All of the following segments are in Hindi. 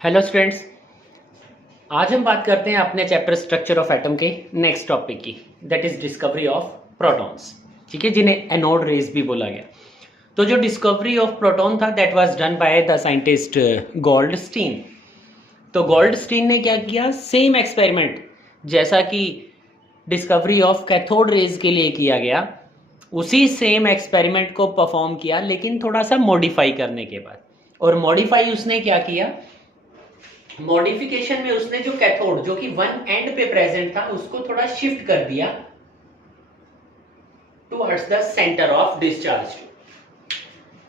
हेलो स्टूडेंट्स, आज हम बात करते हैं अपने चैप्टर स्ट्रक्चर ऑफ एटम के नेक्स्ट टॉपिक की, that is discovery of protons. ठीक है, जिन्हें एनोड रेज भी बोला गया। तो जो डिस्कवरी ऑफ प्रोटॉन था that was done by the scientist Goldstein. तो गोल्डस्टीन ने क्या किया, सेम एक्सपेरिमेंट जैसा कि डिस्कवरी ऑफ कैथोड रेज के लिए किया गया, उसी सेम एक्सपेरिमेंट को परफॉर्म किया, लेकिन थोड़ा सा मॉडिफाई करने के बाद। और मॉडिफाई उसने क्या किया, मॉडिफिकेशन में उसने जो कैथोड जो कि वन एंड पे प्रेजेंट था उसको थोड़ा शिफ्ट कर दिया towards the centre of discharge tube.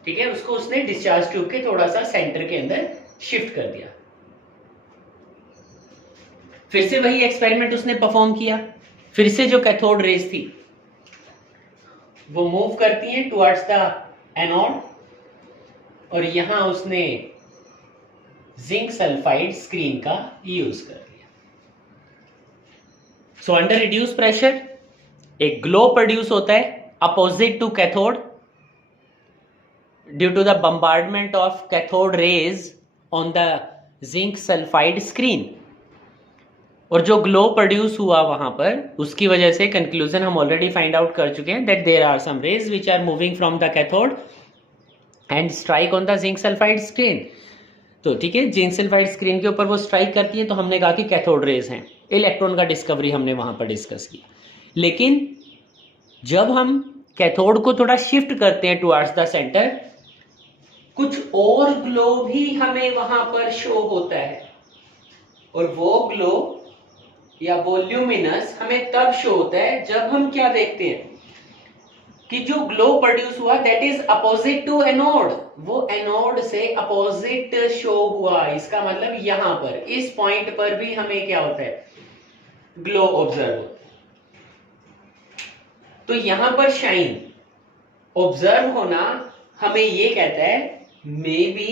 ठीक है, उसको उसने डिस्चार्ज ट्यूब के थोड़ा सा सेंटर के अंदर शिफ्ट कर दिया। फिर से वही एक्सपेरिमेंट उसने परफॉर्म किया। फिर से जो कैथोड रेज थी वो मूव करती हैं टुवर्ड्स द एनोड, और यहां उसने जिंक सल्फाइड स्क्रीन का यूज कर लिया। सो अंडर रिड्यूस प्रेशर एक ग्लो प्रोड्यूस होता है opposite to cathode due to the bombardment of cathode rays on the zinc sulphide screen. और जो ग्लो प्रोड्यूस हुआ वहां पर, उसकी वजह से कंक्लूजन हम ऑलरेडी फाइंड आउट कर चुके हैं that there are some rays which are moving from the cathode and strike on the zinc sulphide screen. तो ठीक है, जिंक सल्फाइड स्क्रीन के ऊपर वो स्ट्राइक करती है, तो हमने कहा कि कैथोड रेज हैं। इलेक्ट्रॉन का डिस्कवरी हमने वहां पर डिस्कस किया। लेकिन जब हम कैथोड को थोड़ा शिफ्ट करते हैं टुवर्ड्स द सेंटर, कुछ और ग्लो भी हमें वहां पर शो होता है। और वो ग्लो या वो ल्यूमिनस हमें तब शो होता है जब हम क्या देखते हैं कि जो ग्लो प्रोड्यूस हुआ that is opposite to anode, वो एनोड से अपोजिट शो हुआ। इसका मतलब यहां पर इस पॉइंट पर भी हमें क्या होता है, ग्लो ऑब्जर्व होता है। तो यहां पर शाइन ऑब्जर्व होना हमें ये कहता है may be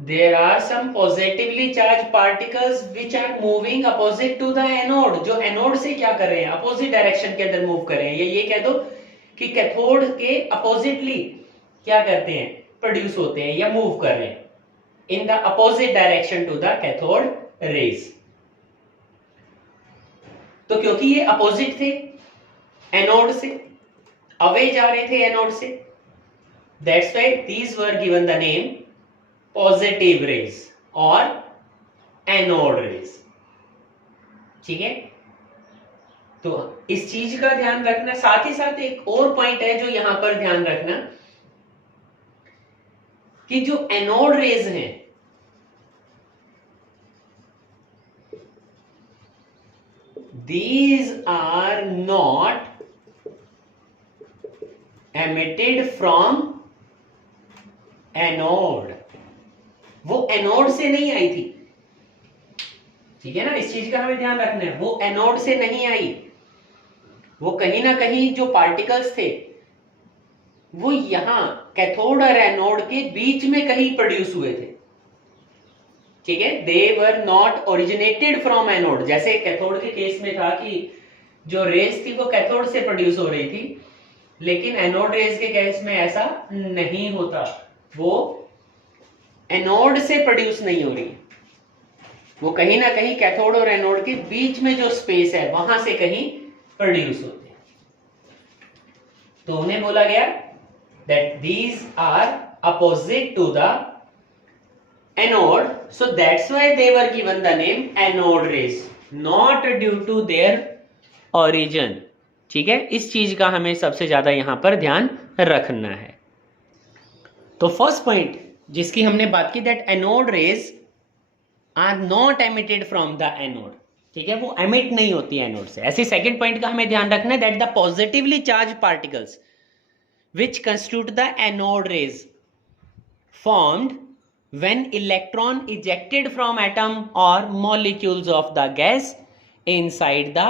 there are some positively charge particles which are moving opposite to the anode, जो एनोड से क्या कर रहे हैं, अपोजिट डायरेक्शन के अंदर मूव कर रहे हैं। ये कह दो कि कैथोड के अपोजिटली क्या करते हैं, प्रोड्यूस होते हैं या मूव कर रहे हैं in the opposite direction to the cathode rays. तो क्योंकि ये अपोजिट थे एनोड से, अवे जा रहे थे एनोड से, that's why these were given the name positive raise और एनोड रेज। ठीक है, तो इस चीज का ध्यान रखना। साथ ही साथ एक और पॉइंट है जो यहां पर ध्यान रखना कि जो एनोड रेज हैं these are not emitted from anode, वो एनोड से नहीं आई थी। ठीक है ना, इस चीज का हमें ध्यान रखना है, वो एनोड से नहीं आई। वो कहीं ना कहीं जो पार्टिकल्स थे वो यहां कैथोड और एनोड के बीच में कहीं प्रोड्यूस हुए थे। ठीक है, they were not originated from anode. जैसे कैथोड के केस में था कि जो रेज थी वो कैथोड से प्रोड्यूस हो रही थी, लेकिन एनोड रेज के केस में ऐसा नहीं होता, वो एनोड से प्रोड्यूस नहीं हो रही, वो कहीं ना कहीं कैथोड और एनोड के बीच में जो स्पेस है वहां से कहीं प्रोड्यूस होते हैं। तो उन्हें बोला गया that these are opposite to the anode, so that's why they were given the name anode rays, not due to their origin. ठीक है, इस चीज का हमें सबसे ज्यादा यहां पर ध्यान रखना है। तो फर्स्ट पॉइंट जिसकी हमने बात की that anode rays are not emitted from the anode. ठीक है, वो एमिट नहीं होती है एनोड से। ऐसे सेकंड पॉइंट का हमें ध्यान रखना है that the positively charge particles which constitute the anode rays formed when electron ejected from atom or molecules of the gas inside the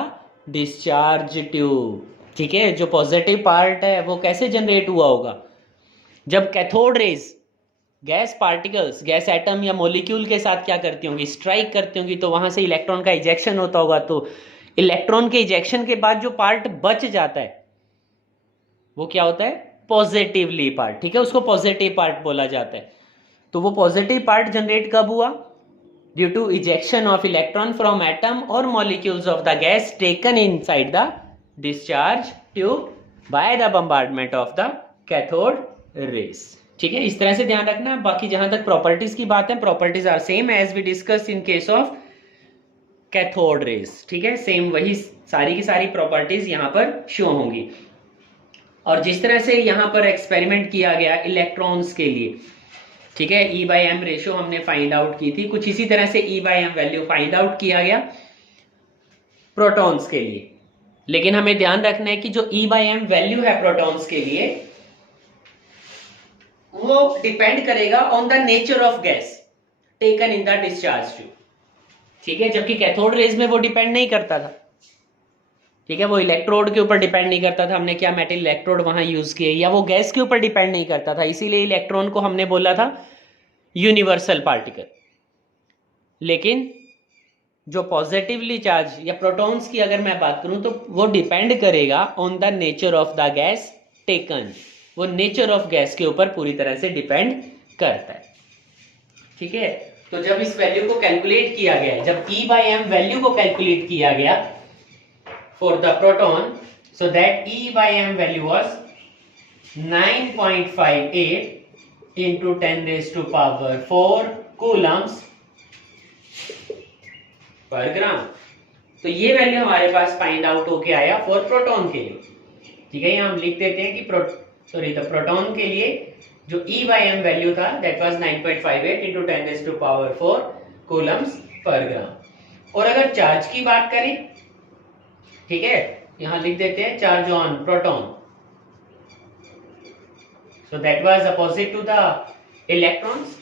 discharge tube। ठीक है, जो पॉजिटिव पार्ट है वो कैसे जनरेट हुआ होगा, जब cathode rays gas particles, gas atom या मॉलिक्यूल के साथ क्या करती होंगी, स्ट्राइक करती होंगी, तो वहां से इलेक्ट्रॉन का इजेक्शन होता होगा। तो इलेक्ट्रॉन के इजेक्शन के बाद जो पार्ट बच जाता है वो क्या होता है, पॉजिटिवली पार्ट। ठीक है, उसको पॉजिटिव पार्ट बोला जाता है। तो वो पॉजिटिव पार्ट जनरेट कब हुआ, due to ejection of electron from atom और molecules of the gas taken inside the discharge tube by the bombardment of the cathode rays. ठीक है, इस तरह से ध्यान रखना। बाकी जहां तक प्रॉपर्टीज की बात है, properties are same as we discuss in case of cathode rays. ठीक है, सेम वही सारी की सारी प्रॉपर्टीज यहां पर शो होंगी। और जिस तरह से यहां पर एक्सपेरिमेंट किया गया इलेक्ट्रॉन्स के लिए, ठीक है, E/m रेशियो हमने फाइंड आउट की थी, कुछ इसी तरह से E/m वैल्यू फाइंड आउट किया गया प्रोटॉन्स के लिए। लेकिन हमें ध्यान रखना है कि जो E/m वैल्यू है प्रोटॉन्स के लिए वो डिपेंड करेगा on the nature of gas taken in the discharge tube. ठीक है, जबकि कैथोड रेज में वो डिपेंड नहीं करता था। ठीक है, वो इलेक्ट्रोड के ऊपर डिपेंड नहीं करता था, हमने क्या मेटल इलेक्ट्रोड वहां यूज किए, या वो गैस के ऊपर डिपेंड नहीं करता था, इसीलिए इलेक्ट्रॉन को हमने बोला था यूनिवर्सल पार्टिकल। लेकिन जो पॉजिटिवली चार्ज या प्रोटॉन्स की अगर मैं बात करूं तो वो डिपेंड करेगा on the nature of the gas taken, वो नेचर ऑफ गैस के ऊपर पूरी तरह से डिपेंड करता है। ठीक है, तो जब इस वैल्यू को कैलकुलेट किया गया, जब E/m वैल्यू को कैलकुलेट किया गया for the proton, so that E/m value was 9.58 into 10⁴ Coulomb's पर ग्राम। तो ये वैल्यू हमारे पास फाइंड आउट होके आया फॉर प्रोटॉन के लिए। ठीक है, हम लिख देते हैं कि प्रोटॉन के लिए जो E/m वैल्यू था दैट वाज 9.58 into 10⁴ कूलम्स पर ग्राम। और अगर चार्ज की बात करें, ठीक है, यहां लिख देते हैं charge on proton, so that was opposite to the electrons.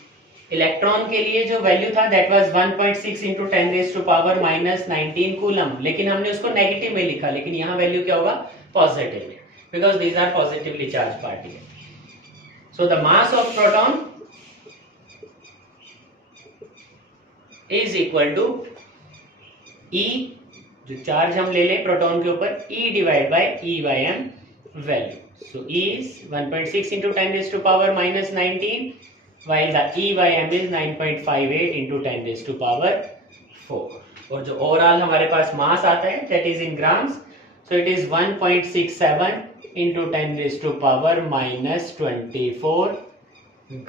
Electron के लिए जो वैल्यू था दैट वाज 1.6 into 10⁻⁻19 कूलम, लेकिन हमने उसको नेगेटिव में लिखा, लेकिन यहां वैल्यू क्या होगा, पॉजिटिव में, because these are positively charge particle. So the mass of proton is equal to E, जो चार्ज हम ले ले प्रोटॉन के ऊपर, E divide by E/m value. So E is 1.6 into 10⁻⁻19 while the E/m is 9.58 into 10⁴ और जो ओवरऑल हमारे पास मास आता है that is in grams, so it is 1.67 into 10⁻⁻24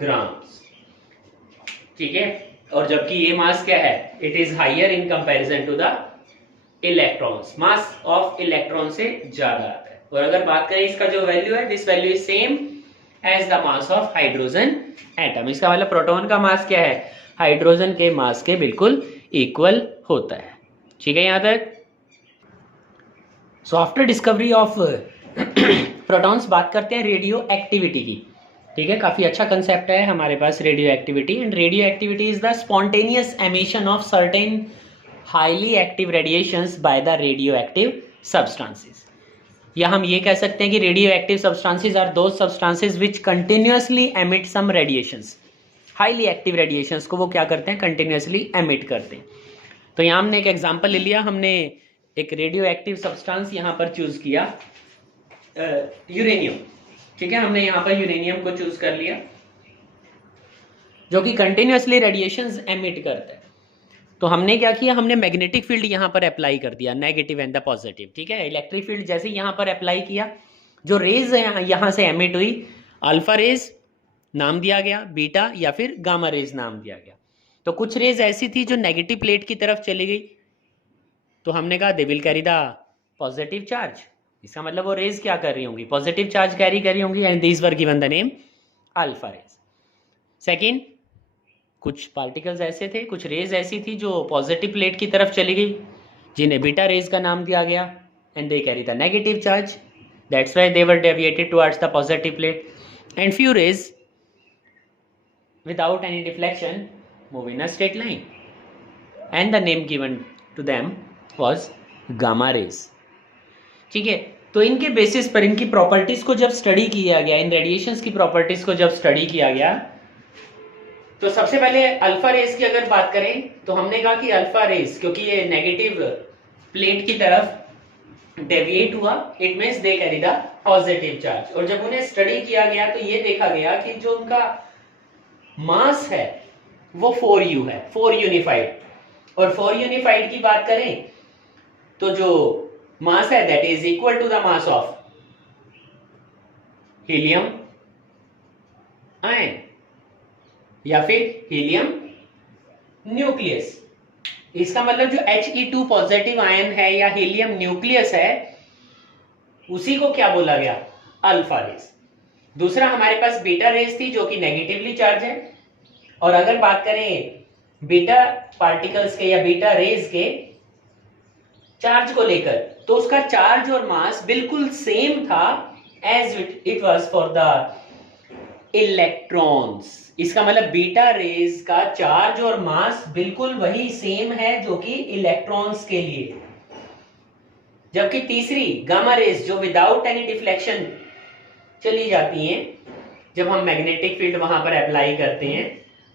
grams। ठीक है, और जबकि ये मास क्या है, it is higher in comparison to the electrons, mass of electron से ज्यादा आता है। और अगर बात करें इसका जो वैल्यू है, this value is same as the mass of hydrogen atom. इसका मतलब प्रोटॉन का मास क्या है, हाइड्रोजन के मास के बिल्कुल इक्वल होता है। ठीक है यहां तक। So after discovery of protons बात करते हैं रेडियो एक्टिविटी की। ठीक है, काफी अच्छा कंसेप्ट है हमारे पास radioactivity. And radioactivity is the spontaneous emission of certain highly active radiations by the radioactive substances. या हम ये कह सकते हैं कि radioactive substances are those substances which continuously emit some radiations. Highly active radiations को वो क्या करते हैं, कंटिन्यूअसली एमिट करते हैं। तो यहाँ हमने एक एग्जांपल ले लिया, हमने एक रेडियो एक्टिव सब्सटेंस यहाँ पर चूज किया यूरेनियम। ठीक है, हमने यहाँ पर यूरेनियम को चूज कर लिया जो कि कंटिन्यूअसली रेडिएशंस एमिट करता है। तो हमने क्या किया, हमने मैग्नेटिक फील्ड यहाँ पर अप्लाई कर दिया, नेगेटिव एंड द पॉजिटिव। ठीक है, इलेक्ट्रिक फील्ड जैसे यहाँ पर अप्लाई किया, जो रेज यहाँ से एमिट हुई, अल्फा रेज नाम दिया गया, बीटा या फिर गामा रेज नाम दिया गया। तो कुछ रेज ऐसी थी जो नेगेटिव प्लेट की तरफ चली गई, तो हमने कहा they will carry the positive charge. इसका मतलब वो रेज क्या कर रही होंगी, पॉजिटिव चार्ज कैरी कर रही होंगी, and these were given the name alpha rays. Second, कुछ पार्टिकल्स ऐसे थे, कुछ रेज ऐसी थी जो पॉजिटिव प्लेट की तरफ चली गई, जिन्हें बीटा रेज का नाम दिया गया, and they carry the negative charge, that's why they were deviated towards the positive plate. And few rays without any deflection move in a straight line, and the name given to them was gamma rays। ठीक है, तो इनके बेसिस पर इनकी प्रॉपर्टीज को जब स्टडी किया गया, इन रेडिएशंस की प्रॉपर्टीज को जब स्टडी किया गया, तो सबसे पहले अल्फा रेज की अगर बात करें तो हमने कहा कि अल्फा रेज क्योंकि ये नेगेटिव प्लेट की तरफ डेविएट हुआ, it means they carry the positive charge. और जब उन्हें स्टडी किया गया तो ये देखा गया कि जो उनका मास है वो 4u है, 4 यूनिफाइड। और 4 यूनिफाइड की बात करें तो जो मास है that is equal to the mass of helium ion या फिर हीलियम न्यूक्लियस। इसका मतलब जो He2 पॉजिटिव आयन है या हीलियम न्यूक्लियस है उसी को क्या बोला गया, अल्फा रेस। दूसरा हमारे पास बीटा रेस थी जो कि नेगेटिवली चार्ज है। और अगर बात करें बीटा पार्टिकल्स के या बीटा रेस के चार्ज को लेकर तो उसका चार्ज और मास बिल्कुल सेम था as it was for the electrons. इसका मतलब बीटा रेस का चार्ज और मास बिल्कुल वही सेम है जो कि इलेक्ट्रॉन्स के लिए। जबकि तीसरी गामा रेस जो विदाउट एनी डिफ्लेक्शन चली जाती हैं, जब हम मैग्नेटिक फील्ड वहां पर अप्लाई करते हैं,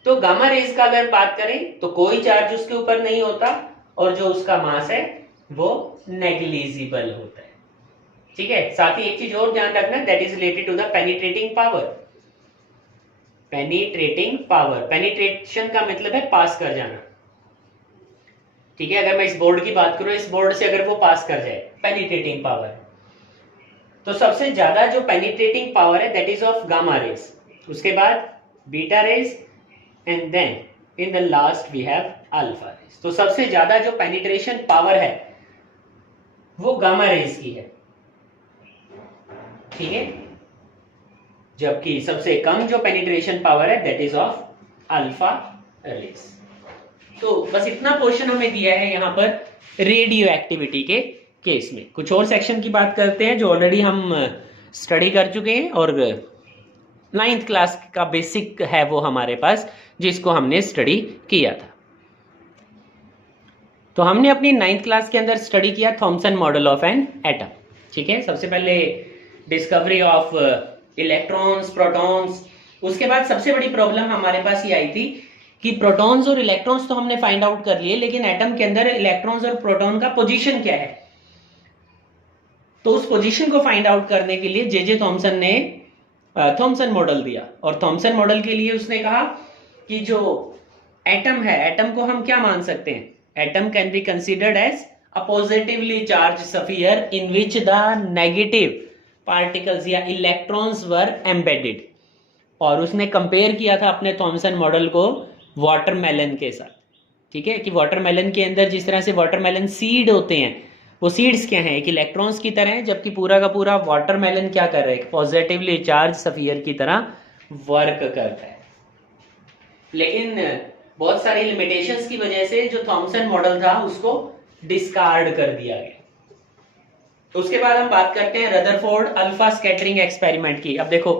तो गामा रेस का अगर बात करें तो कोई चार्ज उसके ऊपर नहीं होता और जो उसका मास है वो नेग्लिजिबल होता है। ठीक है, साथ ही एक चीज और ध्यान रखना, that is related to the penetrating power. Penetrating power, penetration का मतलब है पास कर जाना। ठीक है, अगर मैं इस बोर्ड की बात करूं, इस बोर्ड से अगर वो पास कर जाए, पेनिट्रेटिंग पावर, तो सबसे ज्यादा जो पेनिट्रेटिंग पावर है that is of gamma rays, उसके बाद beta rays and then in the last we have alpha rays. तो सबसे ज्यादा जो पेनिट्रेशन पावर है वो गामा रेस की है। ठीक है, जबकि सबसे कम जो पेनिट्रेशन पावर है that is of alpha rays. तो बस इतना पोर्शन हमें दिया है यहां पर रेडियो एक्टिविटी के केस में। कुछ और सेक्शन की बात करते हैं जो ऑलरेडी हम स्टडी कर चुके हैं और 9th क्लास का बेसिक है वो हमारे पास, जिसको हमने स्टडी किया था। तो हमने अपनी 9th क्लास के अंदर स्टडी किया Thompson model of an atom. ठीक है, सबसे पहले डिस्कवरी ऑफ इलेक्ट्रॉन्स, प्रोटॉन्स। उसके बाद सबसे बड़ी प्रॉब्लम हमारे पास ये आई थी कि प्रोटॉन्स और इलेक्ट्रॉन्स तो हमने फाइंड आउट कर लिए, लेकिन एटम के अंदर इलेक्ट्रॉन्स और प्रोटॉन का पोजीशन क्या है। तो उस पोजीशन को फाइंड आउट करने के लिए जे थॉमसन ने थॉमसन मॉडल दिया। और थॉमसन मॉडल के लिए उसने कहा कि जो एटम है, एटम को हम क्या मान सकते हैं, atom can be considered as a positively charge sphere in which the negative particles या इलेक्ट्रॉन्स वर एम्बेडेड। और उसने कंपेयर किया था अपने थॉमसन मॉडल को वाटरमेलन के साथ। ठीक है, कि वाटरमेलन के अंदर जिस तरह से वाटरमेलन सीड होते हैं, वो सीड्स क्या हैं, एक इलेक्ट्रॉन्स की तरह है, जबकि पूरा का पूरा वाटरमेलन क्या कर रहा है, पॉजिटिवली चार्ज स्फीयर की तरह वर्क करता है। लेकिन बहुत सारी लिमिटेशंस की वजह से जो थॉमसन मॉडल था उसको डिस्कार्ड कर दिया गया। तो उसके बाद हम बात करते हैं रदरफोर्ड अल्फा स्कैटरिंग एक्सपेरिमेंट की। अब देखो,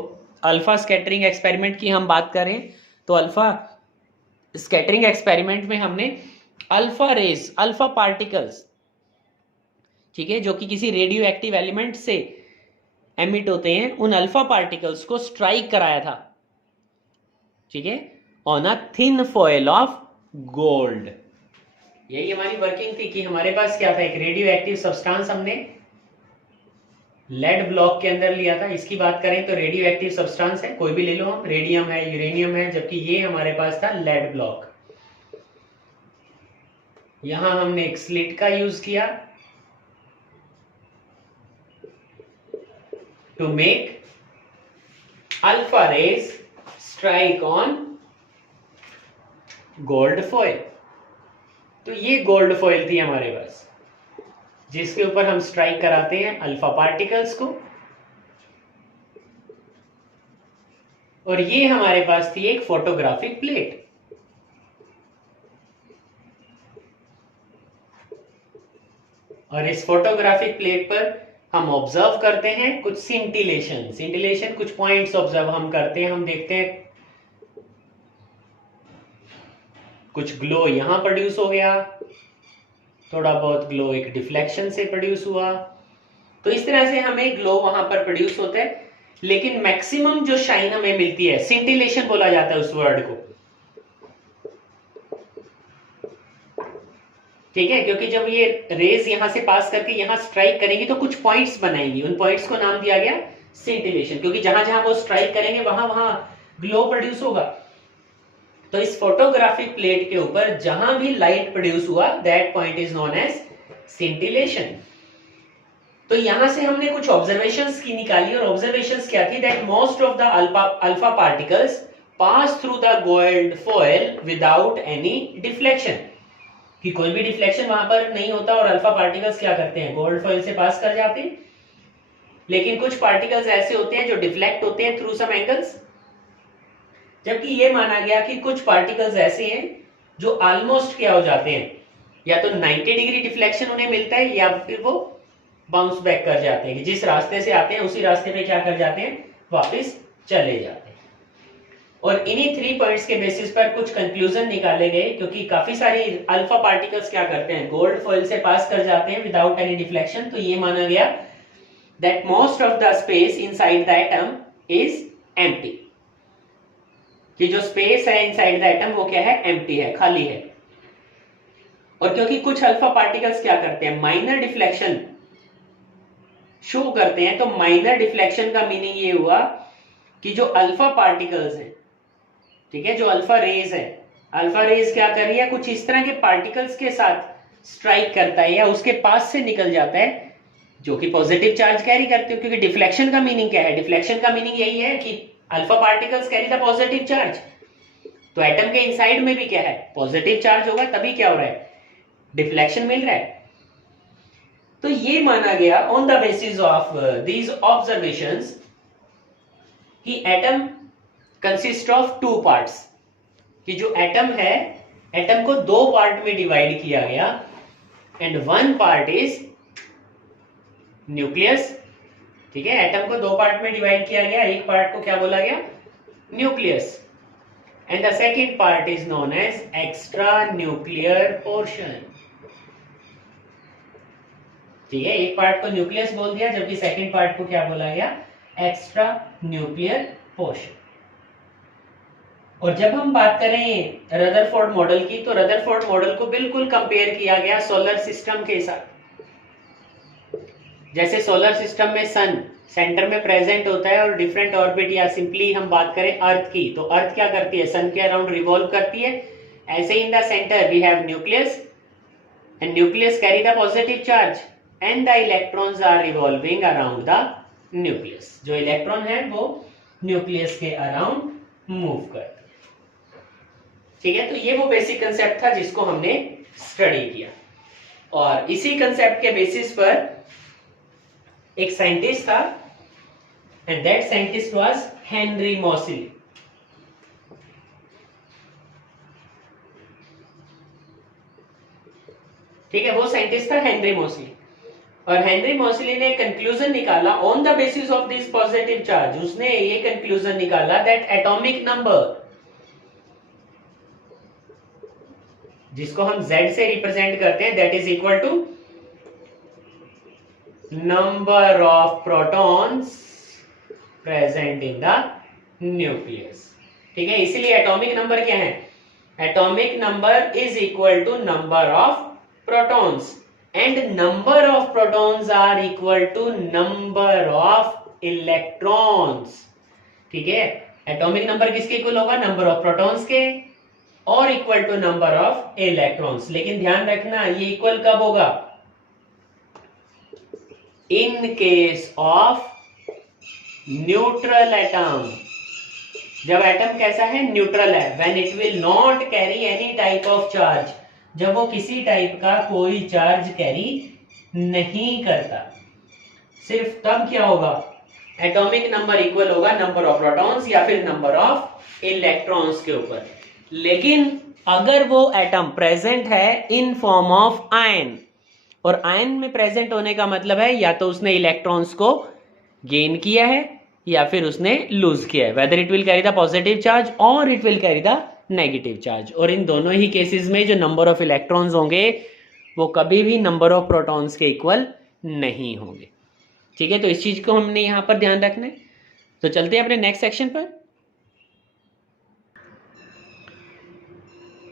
अल्फा स्कैटरिंग एक्सपेरिमेंट की हम बात करें तो अल्फा स्कैटरिंग एक्सपेरिमेंट में हमने अल्फा रेज, अल्फा पार्टिकल्स, ठीक है, जो कि किसी रेडियो एक्टिव एलिमेंट से एमिट होते हैं, उन अल्फा पार्टिकल्स को स्ट्राइक कराया था। ठीक है, on a thin foil of gold. यही हमारी वर्किंग थी कि हमारे पास क्या था, एक रेडियो एक्टिव सब्सटेंस हमने लेड ब्लॉक के अंदर लिया था। इसकी बात करें तो रेडियो एक्टिव सब्सटेंस है, कोई भी ले लो हम, रेडियम है, यूरेनियम है, जबकि ये हमारे पास था लेड ब्लॉक। यहां हमने एक स्लिट का यूज किया to make alpha rays strike on gold foil. तो ये गोल्ड फॉयल थी हमारे पास, जिसके ऊपर हम स्ट्राइक कराते हैं अल्फा पार्टिकल्स को। और ये हमारे पास थी एक फोटोग्राफिक प्लेट। और इस फोटोग्राफिक प्लेट पर हम ऑब्जर्व करते हैं कुछ सिंटिलेशन, कुछ पॉइंट्स ऑब्जर्व हम करते हैं। हम देखते हैं कुछ ग्लो यहां प्रोड्यूस हो गया, थोड़ा बहुत ग्लो एक डिफ्लेक्शन से प्रोड्यूस हुआ। तो इस तरह से हमें ग्लो वहां पर प्रोड्यूस होता है। लेकिन मैक्सिमम जो शाइन हमें मिलती है, सिंटिलेशन बोला जाता है उस वर्ड को। ठीक है, क्योंकि जब ये रेज यहां से पास करके यहां स्ट्राइक करेंगी तो कुछ पॉइंट्स बनाएंगी, उन पॉइंट्स को नाम दिया गया सिंटिलेशन, क्योंकि जहां जहां वो स्ट्राइक करेंगे वहां वहां ग्लो प्रोड्यूस होगा। तो इस फोटोग्राफिक प्लेट के ऊपर जहां भी लाइट प्रोड्यूस हुआ that point is known as scintillation. तो यहां से हमने कुछ ऑब्जर्वेशंस की निकाली और ऑब्जर्वेशंस क्या थी, that most of the alpha particles pass through the gold foil without any deflection, कि कोई भी डिफ्लेक्शन वहां पर नहीं होता और अल्फा पार्टिकल्स क्या करते हैं, गोल्ड फॉयल से पास कर जाते हैं। लेकिन कुछ पार्टिकल्स ऐसे होते हैं जो डिफ्लेक्ट होते हैं थ्रू सम एंगल्स, जबकि ये माना गया कि कुछ पार्टिकल्स ऐसे हैं जो ऑलमोस्ट क्या हो जाते हैं, या तो 90 डिग्री डिफ्लेक्शन उन्हें मिलता है या फिर वो बाउंस बैक कर जाते हैं, जिस रास्ते से आते हैं उसी रास्ते पे क्या कर जाते हैं, वापस चले जाते हैं। और इन्हीं 3 पॉइंट्स के बेसिस पर कुछ कंक्लूजन निकाले गए, क्योंकि काफी सारी अल्फा पार्टिकल्स क्या करते हैं, गोल्ड फॉयल से पास कर जाते हैं विदाउट एनी डिफ्लेक्शन। तो ये माना गया that most of the space inside the atom is empty, कि जो स्पेस है इनसाइड द एटम वो क्या है, एम्प्टी है, खाली है। और क्योंकि कुछ अल्फा पार्टिकल्स क्या करते हैं, माइनर डिफ्लेक्शन शो करते हैं, तो माइनर डिफ्लेक्शन का मीनिंग ये हुआ कि जो अल्फा पार्टिकल्स हैं, ठीक है, जो अल्फा रेज है, अल्फा रेज क्या कर रही है, कुछ इस तरह के पार्टिकल्स के साथ स्ट्राइक करता है या उसके पास से निकल जाता है जो कि पॉजिटिव चार्ज कैरी करते हो। क्योंकि डिफ्लेक्शन का मीनिंग क्या है, डिफ्लेक्शन का मीनिंग यही है कि alpha particles carry the positive charge. तो एटम के इनसाइड में भी क्या है, पॉजिटिव चार्ज होगा, तभी क्या हो रहा है, डिफ्लेक्शन मिल रहा है। तो ये माना गया on the basis of these observations कि एटम कंसिस्ट ऑफ 2 पार्ट्स, कि जो एटम है, एटम को 2 पार्ट में डिवाइड किया गया, एंड 1 पार्ट इज न्यूक्लियस। ठीक है, एटम को 2 पार्ट में डिवाइड किया गया, एक पार्ट को क्या बोला गया, nucleus, and the second part is known as extra nuclear portion. ठीक है, एक पार्ट को न्यूक्लियस बोल दिया, जबकि सेकंड पार्ट को क्या बोला गया, एक्स्ट्रा न्यूक्लियर पोर्शन। और जब हम बात करें रदरफोर्ड मॉडल की, तो रदरफोर्ड मॉडल को बिल्कुल कंपेयर किया गया सोलर सिस्टम के साथ। जैसे सोलर सिस्टम में सन सेंटर में प्रेजेंट होता है और डिफरेंट ऑर्बिट, या सिंपली हम बात करें अर्थ की, तो अर्थ क्या करती है, सन के अराउंड रिवॉल्व करती है। ऐसे in the centre we have nucleus, and nucleus carry the positive charge, and the electrons are revolving around the nucleus। जो इलेक्ट्रॉन है वो न्यूक्लियस के अराउंड मूव करते हैं। ठीक है, तो ये वो बेसिक कंसेप्ट था जिसको हमने स्टडी किया, और इसी कंसेप्ट के बेसिस पर एक साइंटिस्ट था, and that scientist was Henry Moseley. ठीक है, वो साइंटिस्ट था हेनरी मोसले, और हेनरी मोसले ने कंक्लूजन निकाला on the basis of this positive charge. उसने ये कंक्लूजन निकाला दैट एटॉमिक नंबर, जिसको हम Z से रिप्रेजेंट करते हैं, that is equal to number of protons present in the nucleus. ठीक है, इसीलिए एटॉमिक नंबर क्या है, atomic number is equal to number of protons, and number of protons are equal to number of electrons। ठीक है, एटॉमिक नंबर किसके इक्वल होगा, नंबर ऑफ प्रोटॉन्स के, और equal to number of electrons. लेकिन ध्यान रखना ये इक्वल कब होगा, in case of neutral atom. जब एटम कैसा है, न्यूट्रल है, when it will not carry any type of charge, जब वो किसी टाइप का कोई चार्ज कैरी नहीं करता, सिर्फ तब क्या होगा, एटॉमिक नंबर इक्वल होगा नंबर ऑफ प्रोटॉन्स या फिर नंबर ऑफ इलेक्ट्रॉन्स के ऊपर। लेकिन अगर वो एटम प्रेजेंट है इन फॉर्म ऑफ आयन, और आयन में प्रेजेंट होने का मतलब है या तो उसने इलेक्ट्रॉन्स को गेन किया है या फिर उसने लूज किया है, whether it will carry the positive charge or it will carry the negative charge. और इन दोनों ही केसेस में जो नंबर ऑफ इलेक्ट्रॉन्स होंगे वो कभी भी नंबर ऑफ प्रोटॉन्स के इक्वल नहीं होंगे। ठीक है, तो इस चीज को हमने यहां पर ध्यान रखना है। तो चलते हैं अपने नेक्स्ट सेक्शन पर।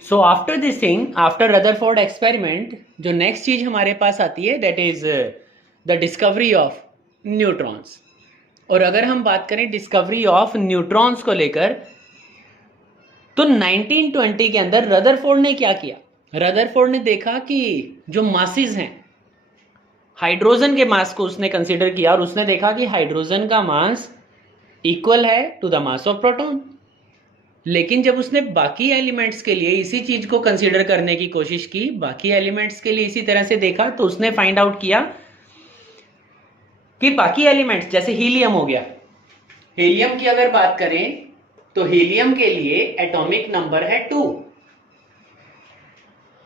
So after this thing, after Rutherford experiment, जो नेक्स्ट चीज हमारे पास आती है that is the discovery of neutrons. और अगर हम बात करें डिस्कवरी ऑफ न्यूट्रॉन्स को लेकर, तो 1920 के अंदर रदरफोर्ड ने क्या किया, रदरफोर्ड ने देखा कि जो मासेस हैं, हाइड्रोजन के मास को उसने कंसीडर किया और उसने देखा कि हाइड्रोजन का मास इक्वल है to the mass of proton. लेकिन जब उसने बाकी एलिमेंट्स के लिए इसी चीज को कंसीडर करने की कोशिश की, बाकी एलिमेंट्स के लिए इसी तरह से देखा, तो उसने फाइंड आउट किया कि बाकी एलिमेंट्स जैसे हीलियम हो गया, हीलियम की अगर बात करें तो हीलियम के लिए एटॉमिक नंबर है 2,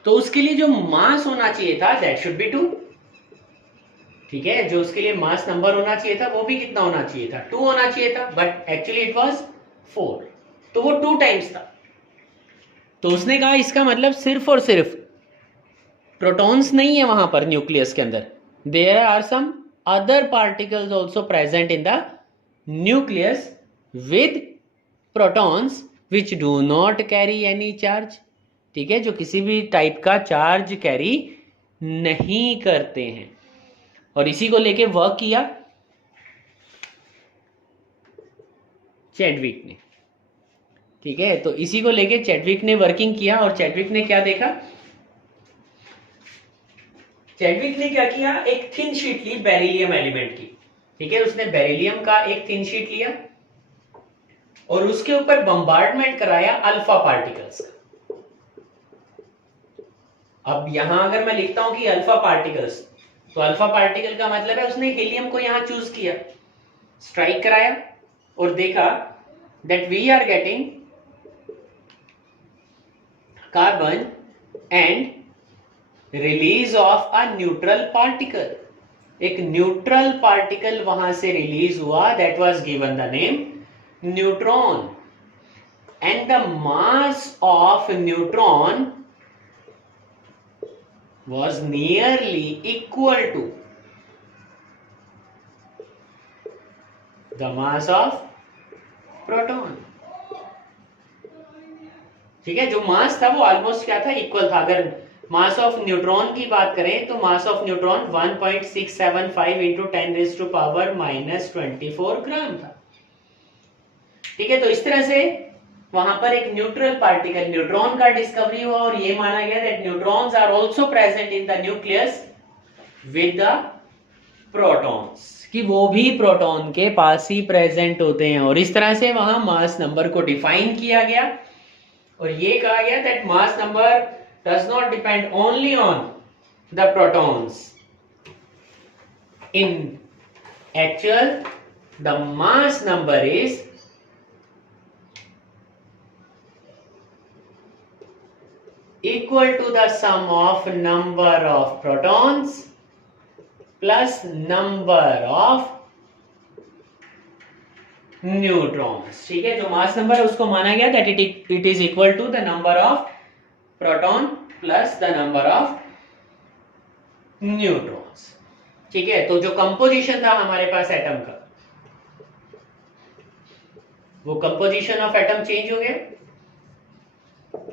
तो उसके लिए जो मास होना चाहिए था दैट शुड बी 2। ठीक है, जो उसके लिए मास नंबर होना चाहिए था वो भी कितना होना चाहिए था, 2 होना चाहिए था, बट एक्चुअली इट वाज 4, तो वो 2 टाइम्स था। तो उसने कहा इसका मतलब सिर्फ और सिर्फ प्रोटॉन्स नहीं है वहां पर न्यूक्लियस के अंदर, there are some other particles also present in the nucleus with protons which do not carry any charge. ठीक है, जो किसी भी टाइप का चार्ज कैरी नहीं करते हैं, और इसी को लेके वर्क किया चैडविक ने। ठीक है, तो इसी को लेके चैडविक ने वर्किंग किया, और चैडविक ने क्या देखा, चैडविक ने क्या किया, एक थिन शीट ली बेरिलियम एलिमेंट की। ठीक है, उसने बेरिलियम का एक थिन शीट लिया और उसके ऊपर बम्बार्डमेंट कराया अल्फा पार्टिकल्स का। अब यहां अगर मैं लिखता हूं कि अल्फा पार्टिकल्स, तो अल्फा पार्टिकल का मतलब है उसने हीलियम को यहां चूज किया, स्ट्राइक कराया और देखा that we are getting carbon and release of a neutral particle. एक न्यूट्रल पार्टिकल वहां से रिलीज हुआ, that was given the name neutron, and the mass of neutron was nearly equal to the mass of proton। ठीक है, जो मास था वो ऑलमोस्ट क्या था, इक्वल था। अगर मास ऑफ न्यूट्रॉन की बात करें तो मास ऑफ न्यूट्रॉन 1.675 इंटू 10⁻⁻24 ग्राम था। ठीक है, तो इस तरह से वहां पर एक न्यूट्रल पार्टिकल न्यूट्रॉन का डिस्कवरी हुआ, और ये माना गया that neutrons are also present in the nucleus with the protons, कि वो भी प्रोटॉन के पास ही प्रेजेंट होते हैं। और इस तरह से वहां मास नंबर को डिफाइन किया गया, और ये कहा गया that mass number does not depend only on the protons, in actual the mass number is equal to the sum of number of protons plus number of neutrons। ठीक है, जो मास नंबर है उसको माना गया that it is equal to the number of proton plus the number of neutrons. ठीक है, तो जो कंपोजिशन था हमारे पास एटम का, वो कंपोजिशन ऑफ एटम चेंज हो गया।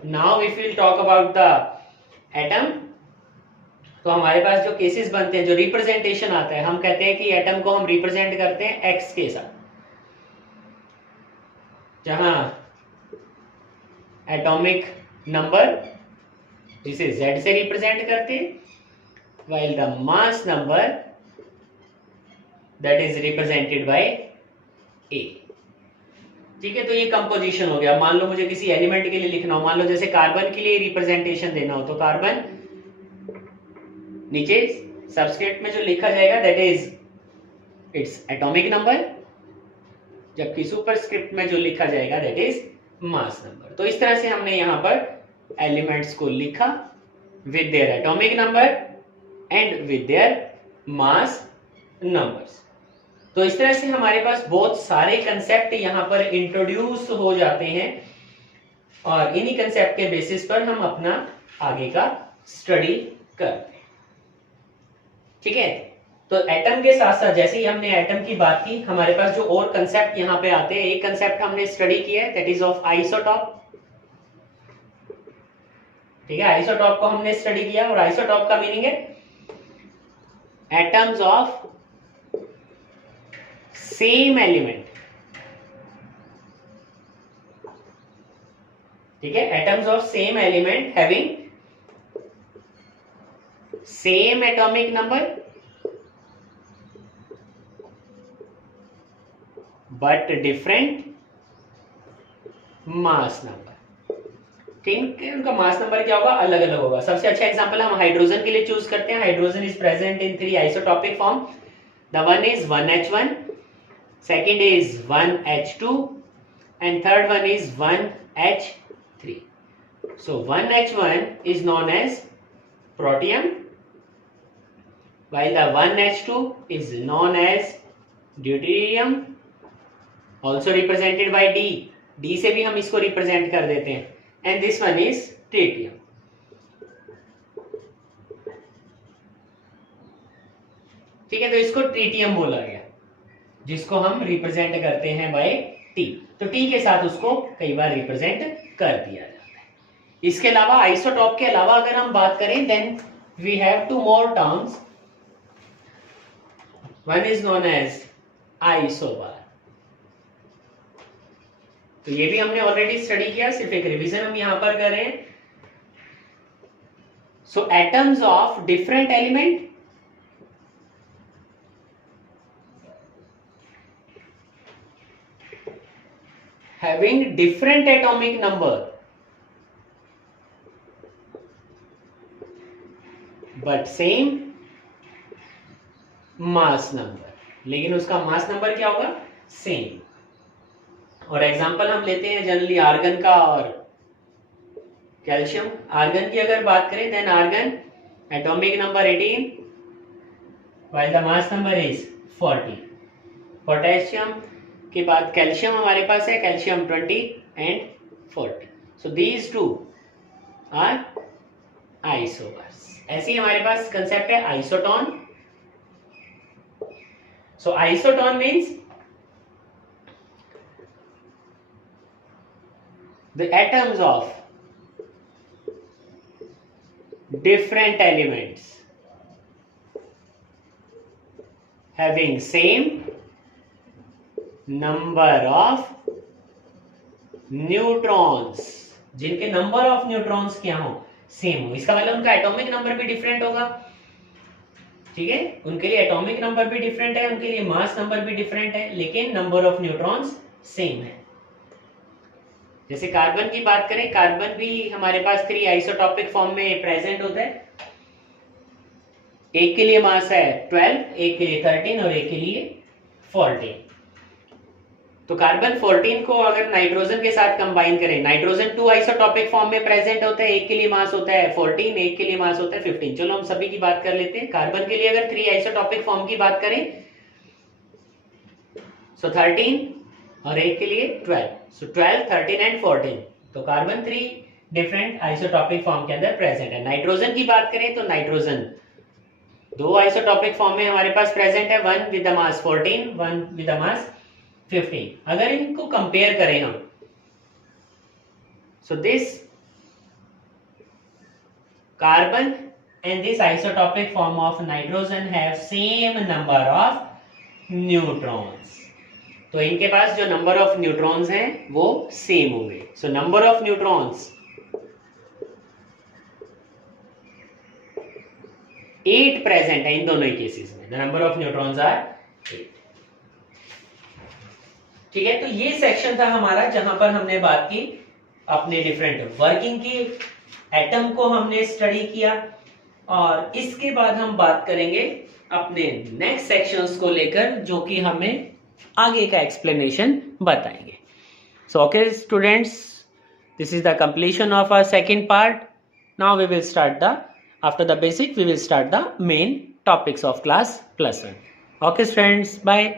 Now if we'll talk about the atom, तो हमारे पास जो केसेस बनते हैं, जो रिप्रेजेंटेशन आता है, हम कहते हैं कि एटम को हम रिप्रेजेंट करते हैं एक्स के साथ, जहां एटॉमिक नंबर जिसे Z से रिप्रेजेंट करते हैं, while the mass number that is represented by A। ठीक है, तो ये कंपोजिशन हो गया। मान लो मुझे किसी एलिमेंट के लिए लिखना हो, मान लो जैसे कार्बन के लिए रिप्रेजेंटेशन देना हो, तो कार्बन नीचे सबस्क्रिप्ट में जो लिखा जाएगा that is its atomic number, जबकि सुपरस्क्रिप्ट में जो लिखा जाएगा दैट इज मास नंबर। तो इस तरह से हमने यहां पर एलिमेंट्स को लिखा with their atomic number and with their mass numbers. तो इस तरह से हमारे पास बहुत सारे कंसेप्ट यहां पर इंट्रोड्यूस हो जाते हैं, और इन्हीं कंसेप्ट के बेसिस पर हम अपना आगे का स्टडी करते हैं। ठीक है, तो एटम के साथ साथ जैसे ही हमने एटम की बात की, हमारे पास जो और कंसेप्ट यहां पे आते हैं, एक कंसेप्ट हमने स्टडी किया है दैट इज ऑफ आइसोटॉप। ठीक है, आइसोटॉप को हमने स्टडी किया, और आइसोटॉप का मीनिंग है एटम्स ऑफ सेम एलिमेंट। ठीक है, atoms of same element having same atomic number but different mass number. ठीक है, उनका मास नंबर क्या होगा, अलग अलग होगा। सबसे अच्छा एग्जांपल हम हाइड्रोजन के लिए चूज करते हैं। Hydrogen is present in 3 isotopic form. The one is 1H1, second is 1H2 and third one is 1H3. So 1H1 is known as protium while the 1H2 is known as deuterium, also represented by D. D से भी हम इसको रिप्रेजेंट कर देते हैं, and this one is tritium. ठीक है, तो इसको ट्रिटियम बोला गया, जिसको हम रिप्रेजेंट करते हैं बाय टी। तो टी के साथ उसको कई बार रिप्रेजेंट कर दिया जाता है। इसके अलावा आइसोटॉप के अलावा अगर हम बात करें, then we have 2 more terms. One is known as isobar. तो ये भी हमने ऑलरेडी स्टडी किया, सिर्फ एक रिवीजन हम यहां पर कर रहे हैं। So atoms of different element having different atomic number but same mass number, लेकिन उसका मास नंबर क्या होगा, सेम। और एग्जांपल हम लेते हैं जनरली आर्गन का और कैल्शियम। आर्गन की अगर बात करें, then argon atomic number 18 while the mass number is 40। Potassium के बाद कैल्शियम हमारे पास है, calcium 20 and 40। So these two are isobars. ऐसे ही हमारे पास कंसेप्ट है isotone. So isotone means the atoms of different elements having same number of neutrons, जिनके नंबर ऑफ न्यूट्रॉन्स क्या हो, सेम हो। इसका मतलब उनका एटॉमिक नंबर भी डिफरेंट होगा। ठीक है, उनके लिए एटॉमिक नंबर भी डिफरेंट है, उनके लिए मास नंबर भी डिफरेंट है, लेकिन नंबर ऑफ न्यूट्रॉन्स सेम है। जैसे कार्बन की बात करें, कार्बन भी हमारे पास 3 आइसोटॉपिक फॉर्म में प्रेजेंट होता है। एक के लिए मास है 12, एक के लिए 13 और एक के लिए 14। तो कार्बन 14 को अगर नाइट्रोजन के साथ कंबाइन करें, नाइट्रोजन 2 आइसोटॉपिक फॉर्म में प्रेजेंट होता है। एक के लिए मास होता है 14, एक के लिए मास होता है 15। चलो हम सभी की बात कर लेते हैं। कार्बन के लिए अगर 3 आइसोटॉपिक फॉर्म की बात करें, सो 13 और एक के लिए 12, सो 12, 13 एंड 14। तो कार्बन 3 डिफरेंट आइसोटॉपिक फॉर्म के अंदर प्रेजेंट है। नाइट्रोजन की बात करें तो नाइट्रोजन 2 आइसोटॉपिक फॉर्म में हमारे पास प्रेजेंट है, 1 with the mass 14, 1 with the mass 15। अगर इनको कंपेयर करें हम, so this carbon and this isotopic form of nitrogen have same number of neutrons. तो इनके पास जो नंबर ऑफ न्यूट्रॉन्स हैं वो सेम होंगे। So number of neutrons 8 present है इन दोनों ही केसेस में। The number of neutrons are 8। ठीक है, तो ये सेक्शन था हमारा जहां पर हमने बात की अपने डिफरेंट वर्किंग की, एटम को हमने स्टडी किया। और इसके बाद हम बात करेंगे अपने नेक्स्ट सेक्शंस को लेकर, जो कि हमें आगे का एक्सप्लेनेशन बताएंगे। So okay students, this is the completion of our second part. Now we will start the after the basic we will start the main topics of class +1। Okay students, bye.